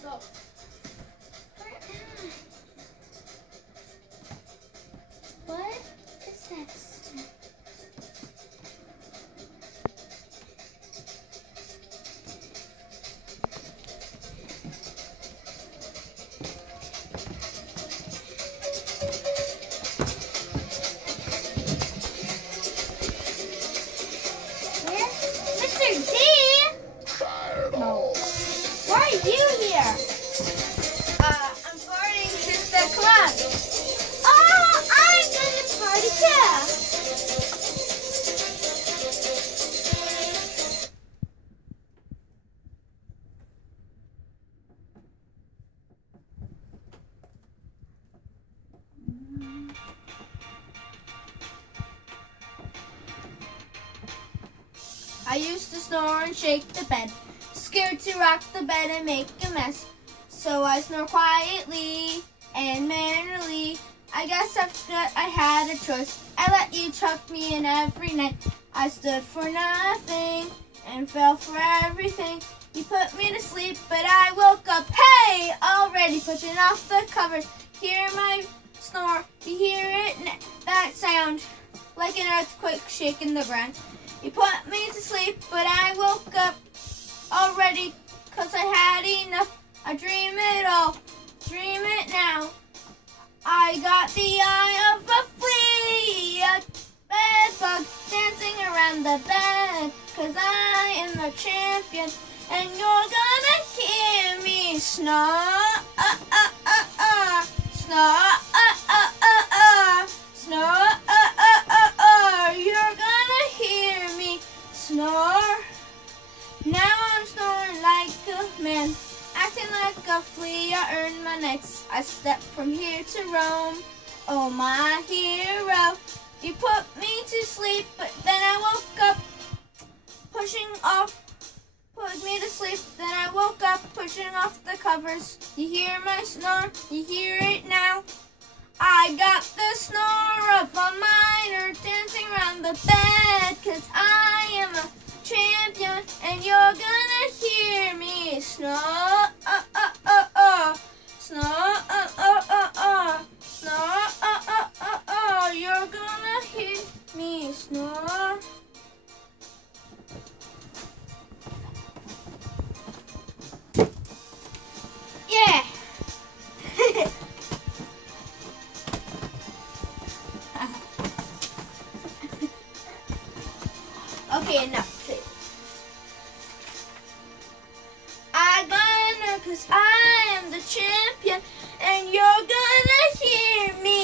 go. What is that? I'm partying since the club. Oh, I'm gonna party too. I used to snore and shake the bed, scared to rock the bed and make a mess. So I snore quietly and mannerly. I guess after I had a choice, I let you chuck me in every night. I stood for nothing and fell for everything. You put me to sleep, but I woke up, hey, already pushing off the covers. Hear my snore, you hear it, that sound, like an earthquake shaking the ground. You put me to sleep, but I woke up already, 'cause I had enough. I dream it all, dream it now. I got the eye of a flea, a bed bug dancing around the bed, 'cause I am the champion, and you're gonna hear me snore, snore, snore, you're gonna hear me snore. Now I'm snoring like a man, acting like a flea. I earn my nights. I step from here to Rome. Oh, my hero. You put me to sleep, but then I woke up, pushing off. Put me to sleep, then I woke up, pushing off the covers. You hear my snore? You hear it now? I got the snore of a miner dancing around the bed, 'cause I am a champion, and you're gonna hear me snore, snore, snore, you're gonna hear me snore. Yeah. Okay, enough. I'm gonna, 'cause I am the champion, and you're gonna hear me